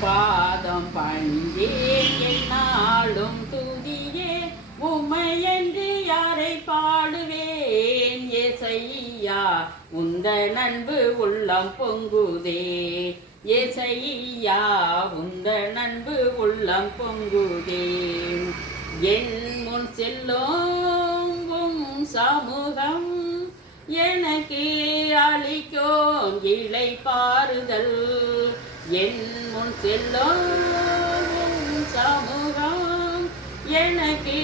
பாதம் பணிந்தேன் என்னாலும் துதியே உம்மையன்று யாரை பாடுவேன் ஏசையா உந்த நண்பு உள்ளம் பொங்குதே ஏசையா உந்த நண்பு உள்ளம் பொங்குதே என் முன் செல்லும் சமூகம் எனக்கு அளிக்கும் இலை பாறுதல் என் முன் செல்லும் சமூகம் எனக்கு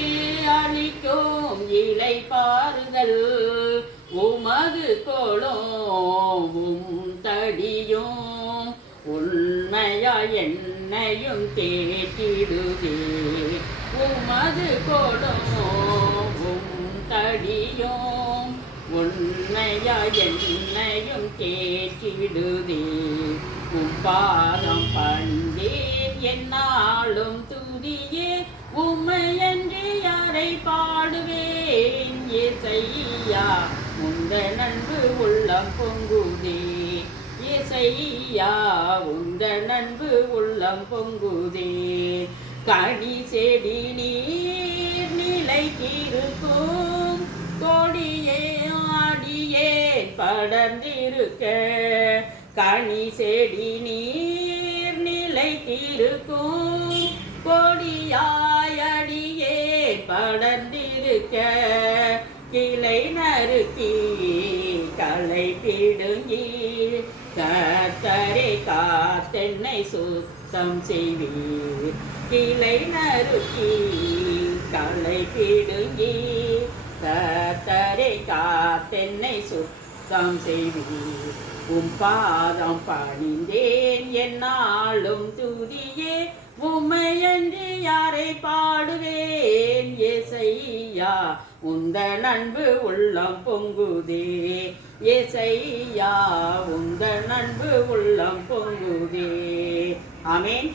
அளிக்கும் இலை பாறுதல் உமது கோளும் தடியும் உண்மையா என்னையும் தேற்றிடுதே உமது கோளும் தடியும் உண்மையா என்னையும் தேற்றிடுதே பாதம் பணிந்தேன் என்னாலும் துதியே உம்மையன்று யாரை பாடுவேன் ஏசையா உந்த நண்பு உள்ளம் பொங்குதே ஏசையா உந்த நண்பு உள்ளம் பொங்குதே கனி செடி நீர் நிலைத்திருக்கும் கொடியே ஆடியே படர்ந்திருக்க கனி செடி நீர் நிலைத்திருக்கும் கொடியாயடியே படர்ந்திருக்க கிளை நறுக்கி களை பிடுங்கி கர்த்தரை காத்தென்னை சுத்தம் செய்வீர் கிளை நறுக்கி களை பிடுங்கி கர்த்தரை காத்தென்னை சுத்தம் செய்வீர் பாதம் பணிந்தேன் என்னாலும் துதியே உம்மையன்று யாரை பாடுவேன் ஏசையா உந்த நண்பு உள்ளம் பொங்குதே ஏசையா உந்த நண்பு உள்ளம் பொங்குதே ஆமென்.